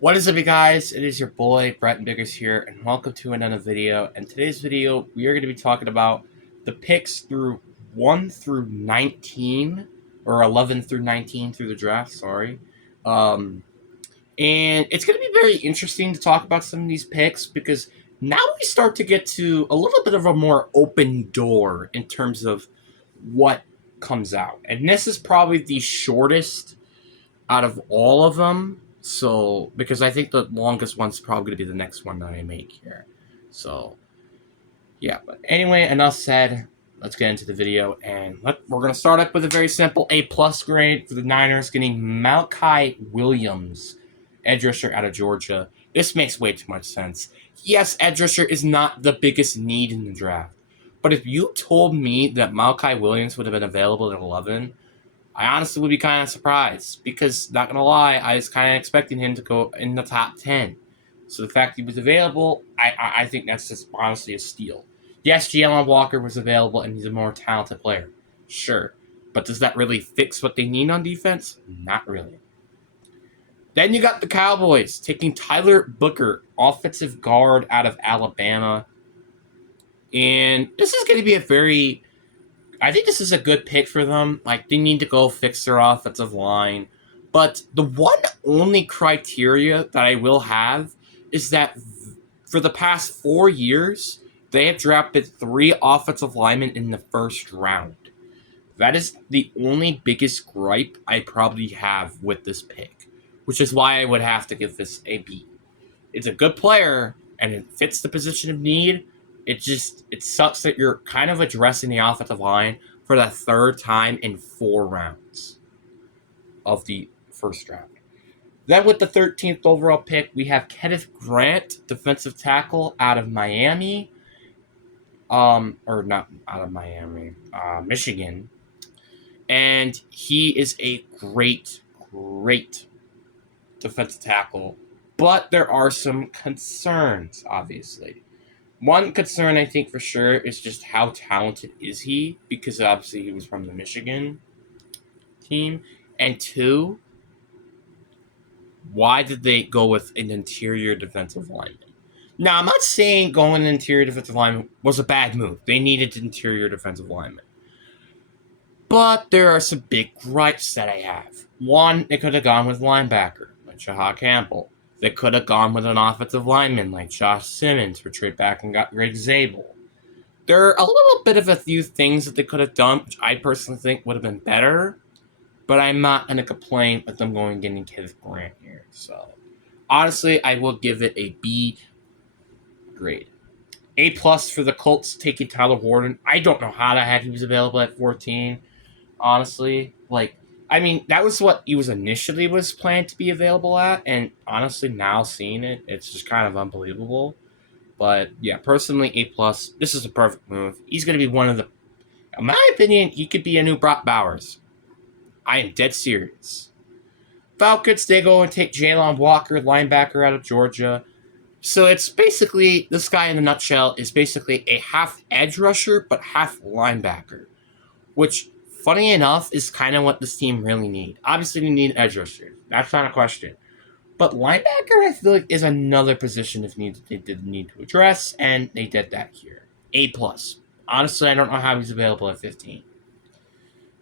What is up, you guys? It is your boy, Brett Biggers here, and welcome to another video. In today's video, we are going to be talking about the picks through 1 through 19, or 11 through 19 through the draft, sorry. And it's going to be very interesting to talk about some of these picks because now we start to get to a little bit of a more open door in terms of what comes out. And this is probably the shortest out of all of them. So, because I think the longest one's probably going to be the next one that I make here. So, yeah. But anyway, enough said. Let's get into the video. And we're going to start up with a very simple A-plus grade for the Niners, getting Malachi Williams, edge rusher out of Georgia. This makes way too much sense. Yes, edge rusher is not the biggest need in the draft. But if you told me that Malachi Williams would have been available at 11, I honestly would be kind of surprised because, not going to lie, I was kind of expecting him to go in the top 10. So the fact he was available, I think that's just honestly a steal. Yes, Jalen Walker was available and he's a more talented player. Sure. But does that really fix what they need on defense? Not really. Then you got the Cowboys taking Tyler Booker, offensive guard out of Alabama. And this is going to be I think this is a good pick for them. Like, they need to go fix their offensive line. But the one only criteria that I will have is that for the past 4 years, they have drafted 3 offensive linemen in the first round. That is the only biggest gripe I probably have with this pick, which is why I would have to give this a B. It's a good player, and it fits the position of need. It sucks that you're kind of addressing the offensive line for the third time in 4 rounds of the first round. Then with the 13th overall pick, we have Kenneth Grant, defensive tackle out of Miami. Or not out of Miami, Michigan. And he is a great defensive tackle. But there are some concerns, obviously. One concern I think for sure is just how talented is he, because obviously he was from the Michigan team. And 2, why did they go with an interior defensive lineman? Now, I'm not saying going interior defensive lineman was a bad move. They needed interior defensive lineman. But there are some big gripes that I have. One, they could have gone with linebacker, like Shahad Campbell. They could have gone with an offensive lineman like Josh Simmons, or trade back and got Greg Zabel. There are a little bit of a few things that they could have done, which I personally think would have been better. But I'm not going to complain with them going and getting Kenneth Grant here. So, honestly, I will give it a B grade. A-plus for the Colts taking Tyler Warden. I don't know how the heck he was available at 14. Honestly, that was what he was initially was planned to be available at, and honestly, now seeing it, it's just kind of unbelievable. But yeah, personally, A+. This is a perfect move. He's going to be one of in my opinion, he could be a new Brock Bowers. I am dead serious. Falcons, they go and take Jalen Walker, linebacker out of Georgia. So it's basically, this guy in a nutshell is basically a half edge rusher, but half linebacker, which, funny enough, is kind of what this team really need. Obviously, they need edge rusher. That's not a question. But linebacker, I feel like, is another position they did need to address, and they did that here. A+. Honestly, I don't know how he's available at 15.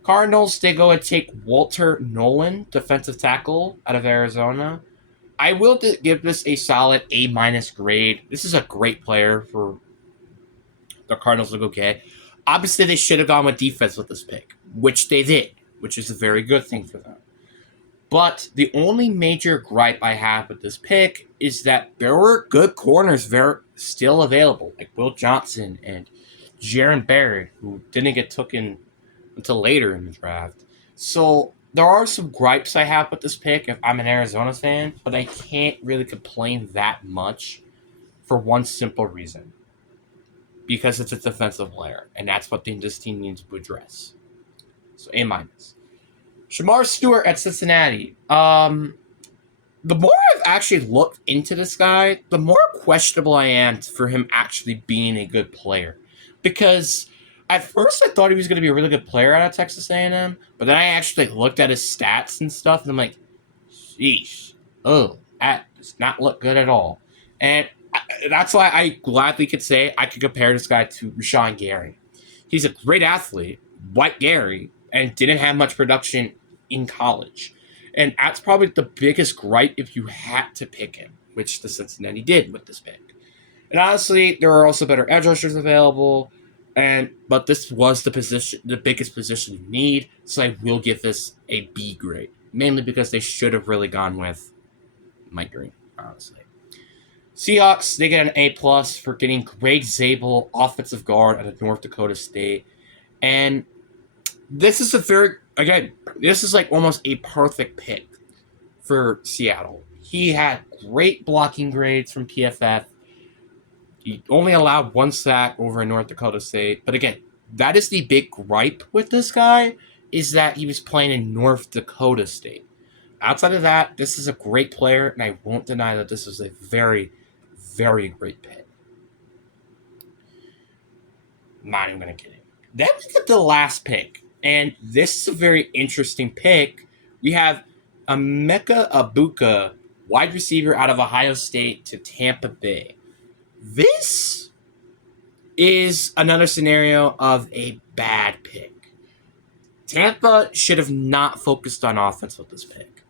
Cardinals, they go and take Walter Nolan, defensive tackle out of Arizona. I will give this a solid A- grade. This is a great player for the Cardinals to go get. Obviously, they should have gone with defense with this pick, which they did, which is a very good thing for them. But the only major gripe I have with this pick is that there were good corners still available, like Will Johnson and Jaron Barrett, who didn't get taken until later in the draft. So there are some gripes I have with this pick if I'm an Arizona fan, but I can't really complain that much for one simple reason. Because it's a defensive player, and that's what this team needs to address. So A-. Shamar Stewart at Cincinnati. The more I've actually looked into this guy, the more questionable I am for him actually being a good player. Because at first I thought he was going to be a really good player out of Texas A&M, but then I actually looked at his stats and stuff, and I'm like, sheesh. Oh, That does not look good at all. And that's why I gladly could say I could compare this guy to Rashawn Gary. He's a great athlete, like Gary, and didn't have much production in college. And that's probably the biggest gripe if you had to pick him, which the Cincinnati did with this pick. And honestly, there are also better edge rushers available, but this was the biggest position you need, so I will give this a B grade, mainly because they should have really gone with Mike Green, honestly. Seahawks, they get an A plus for getting Greg Zabel, offensive guard out of North Dakota State, and this is this is like almost a perfect pick for Seattle. He had great blocking grades from PFF. He only allowed 1 sack over in North Dakota State. But again, that is the big gripe with this guy, is that he was playing in North Dakota State. Outside of that, this is a great player, and I won't deny that this is a very, very great pick. Not even going to kid it. Then we get the last pick, and this is a very interesting pick. We have Emeka Egbuka, wide receiver out of Ohio State to Tampa Bay. This is another scenario of a bad pick. Tampa should have not focused on offense with this pick.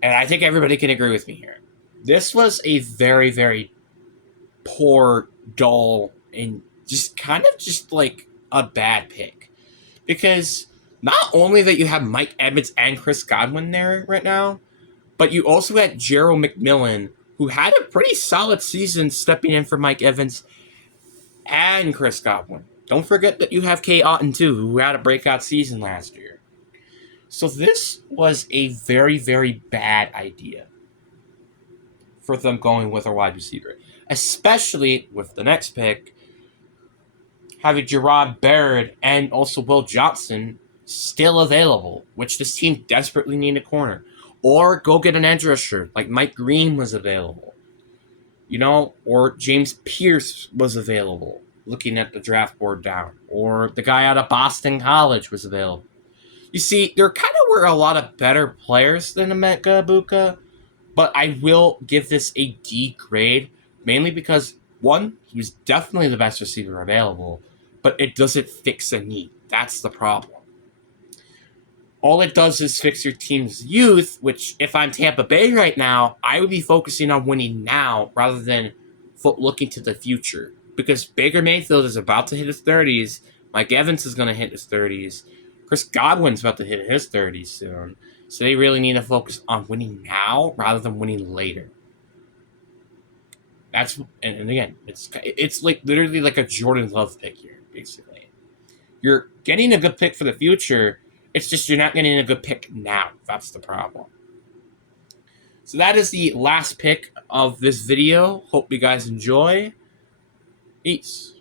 And I think everybody can agree with me here. This was a very, very poor, dull, and just like a bad pick. Because not only that you have Mike Evans and Chris Godwin there right now, but you also had Gerald McMillan, who had a pretty solid season stepping in for Mike Evans and Chris Godwin. Don't forget that you have Kay Otten too, who had a breakout season last year. So this was a very, very bad idea for them going with a wide receiver. Especially with the next pick, having Gerard Baird and also Will Johnson still available, which this team desperately needed a corner. Or go get an edge rusher, like Mike Green was available. Or James Pierce was available, looking at the draft board down. Or the guy out of Boston College was available. You see, there kind of were a lot of better players than Emeka Egbuka, but I will give this a D grade, mainly because, one, he was definitely the best receiver available, but it doesn't fix a need. That's the problem. All it does is fix your team's youth, which, if I'm Tampa Bay right now, I would be focusing on winning now rather than looking to the future. Because Baker Mayfield is about to hit his 30s, Mike Evans is going to hit his 30s, Chris Godwin's about to hit his 30s soon, so they really need to focus on winning now rather than winning later. And again, it's like literally like a Jordan Love pick here, basically. You're getting a good pick for the future. It's just you're not getting a good pick now. That's the problem. So that is the last pick of this video. Hope you guys enjoy. Peace.